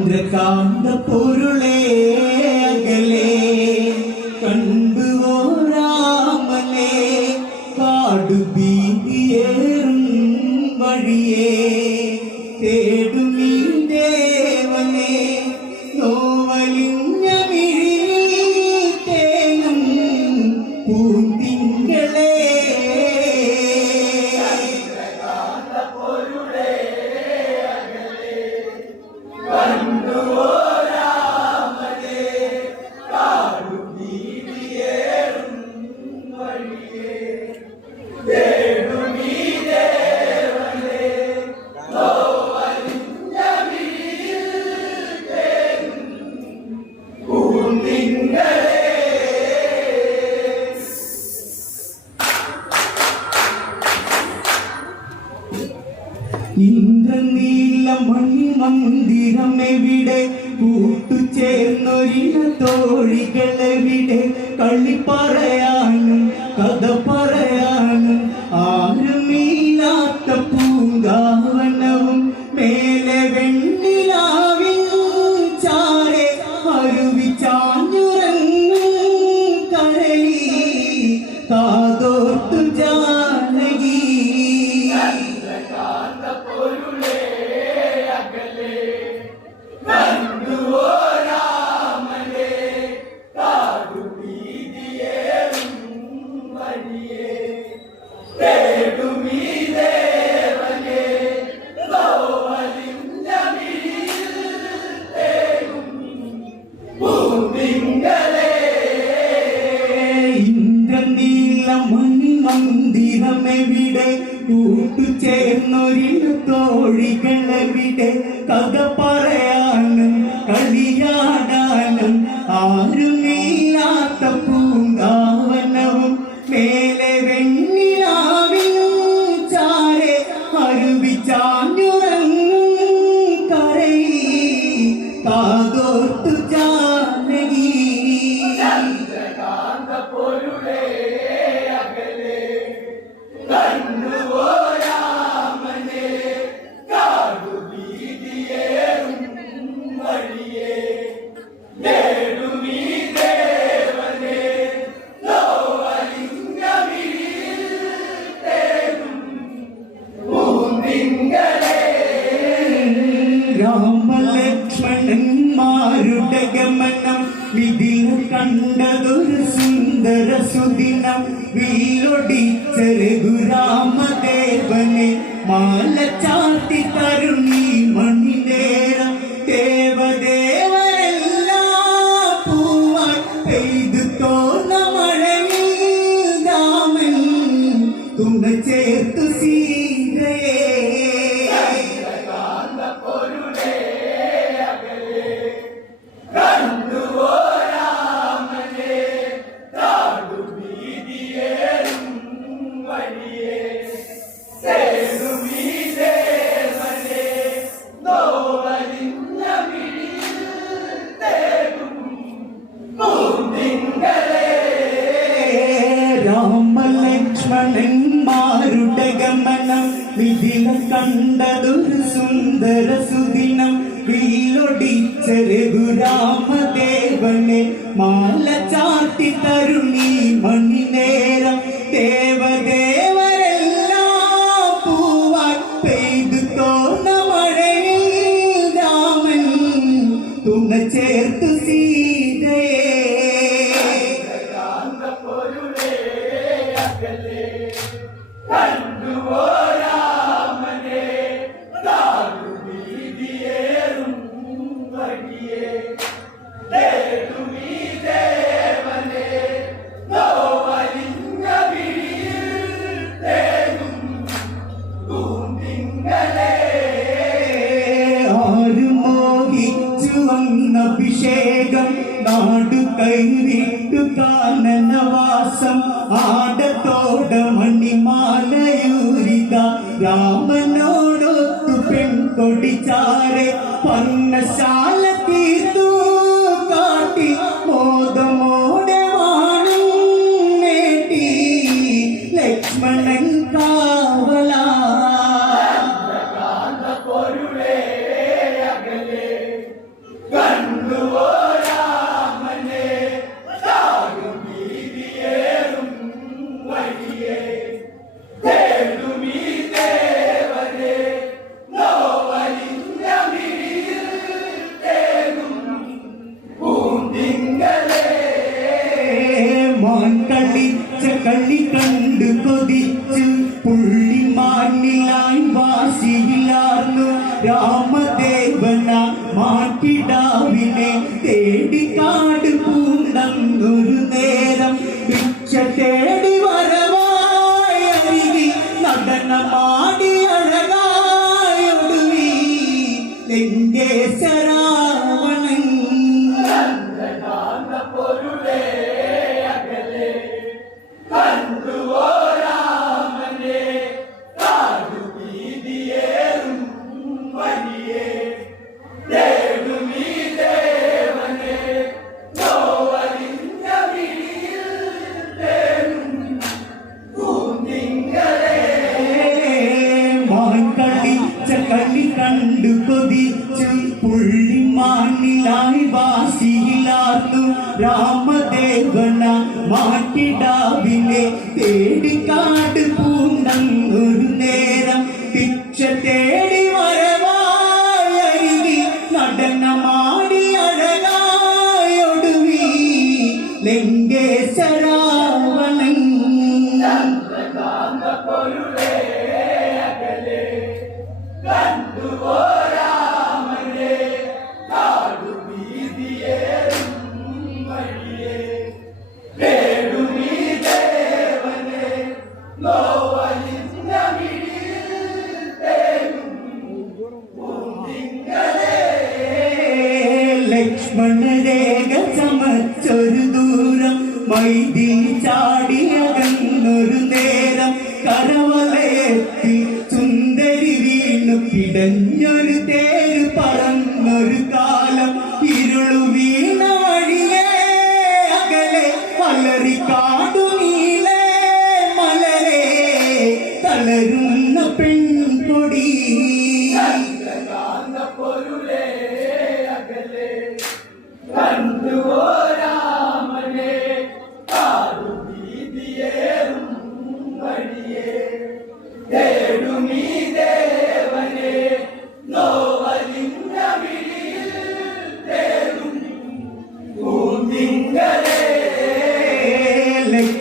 ഇന്ദ്രകാന്ത പൊരുളേ അകലേ ഇന്ദ്രനീല മണിമന്ദിരം എവിടെ കൂട്ടുചേർന്നൊരിന തോഴികളെവിടെ കളി പറയാനും കഥ പറയാനും ഇന്ദ്രനീല കൂട്ടു കൂട്ടുചേർന്നൊരിന തോഴികളെവിടെ കഥ പറയാനും കളിയാടാനും ആരുമില്ലാത്ത രാമലക്ഷ്മണന്മാരുടെ ഗമനം വിധിൽ കണ്ടതൊരു സുന്ദര സുദിനം വീലൊടിച്ച രഘുരാമദേവനെ മാല ചാത്തി വിധില കണ്ടതൊരു സുന്ദര സുദിനം. വീലൊടിച്ച രഘുരാമദേവനെ മാല ചാർത്തി തരുണി മണിനേരം. ദേവദേവരെല്ലാം പൂവാൻ പെയ്തു തോന്ന മഴയിൽ രാമൻ തുണ ചേർത്തു സീതയെ ആരും കാനനവാസം ആടത്തോട് മണിമാലയൂരിക രാമനോടൊത്തു പെൺകൊടിച്ചാരെ പന്നശാല മാറ്റിടാവിനെ തേടി പൂന്തന്നൊരു നേരം. അകലെ നീലേ മലരേ തളരുന്ന പെൺകൊടി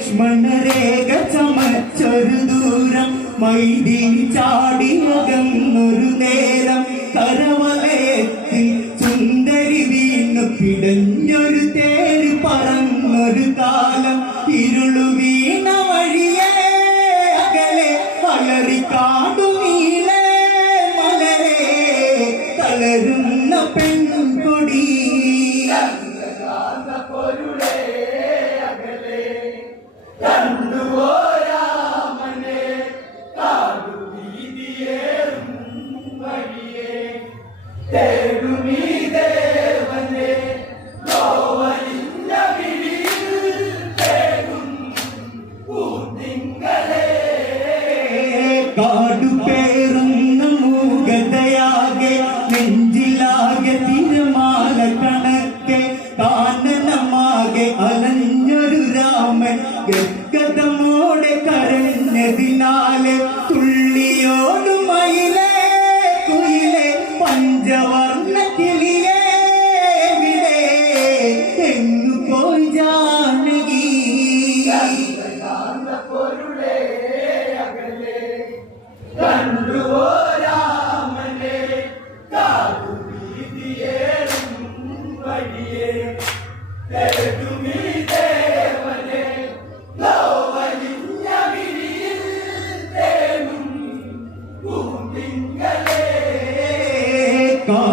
ലക്ഷ്മണ രേഖ ചമച്ചൊരു ദൂരം മൈദിനി ചാടി മകന്നൊരു നേരം. കരവലയത്തിൽ സുന്ദരി വീണു പിടഞ്ഞൊരു തേര് പറന്നൊരു കാലം. ഇരുളു വീണ വഴിയേ അകലെ വളറി കാടു നീലേ മലരെ തളരുന്ന പെൺകൊടി. കാടുപേറുന്ന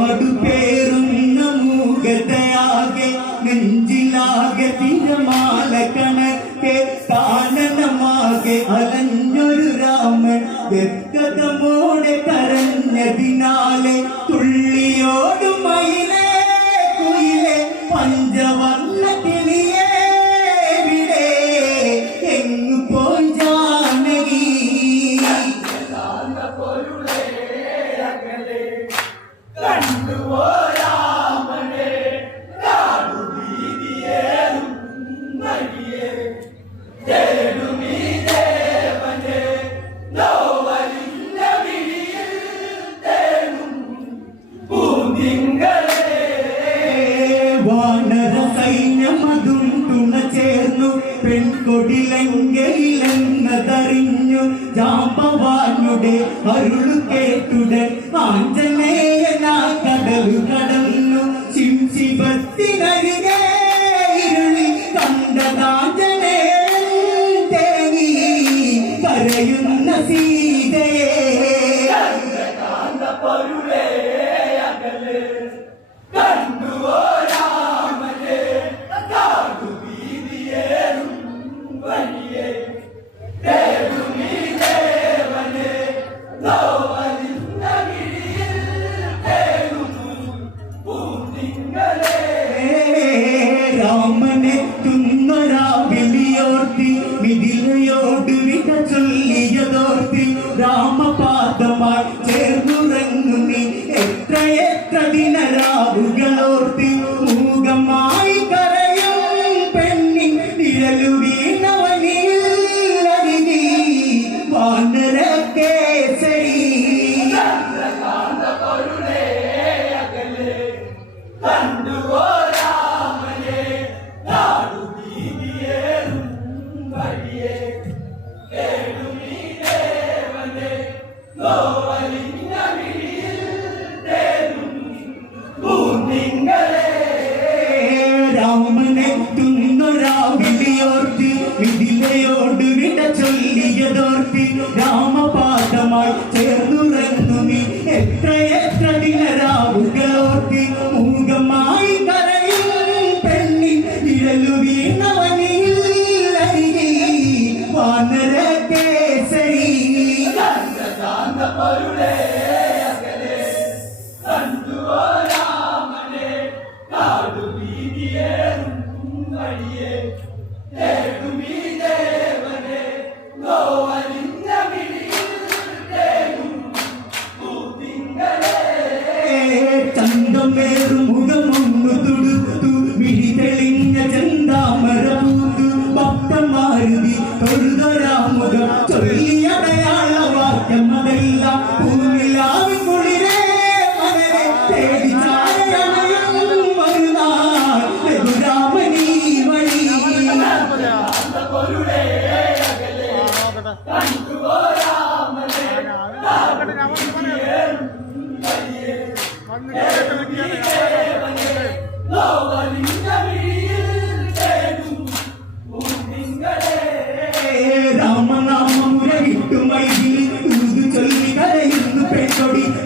കാടുപേറുന്ന മൂകതയാകെ നെഞ്ചിലാകെ തിരമാല കണക്കെ കാനനമാകെ അലഞ്ഞൊരു രാമൻ അരുളു കേട്ടുടെ ആഞ്ജനേയനാ കടൽ കടന്നു ശിംശിപത്തിനരികെ ഇരുളി കണ്ടതാഞ്ജനേ ദേവി കരയുന്ന സീതേ. കാന്തപൊരു ചേർന്നുറങ്ങുമി. എത്ര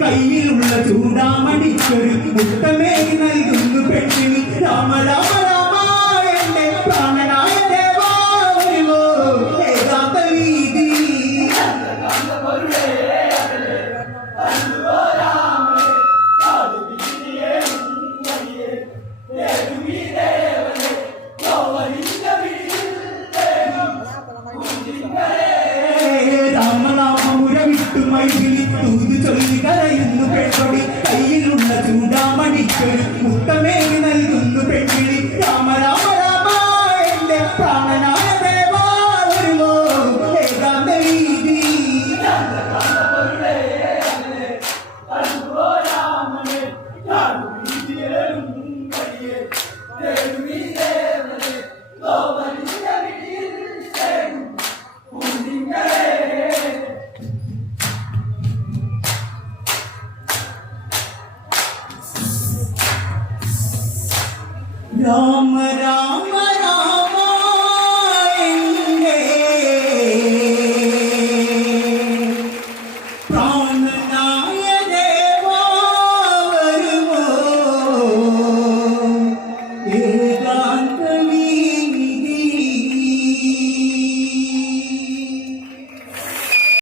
കയ്യിലുള്ള ചൂടാമണിക്കൊരു മുത്തമേ നൽകുന്നു പെണ്ണിന് രാമരാ 我们是祖。राम राम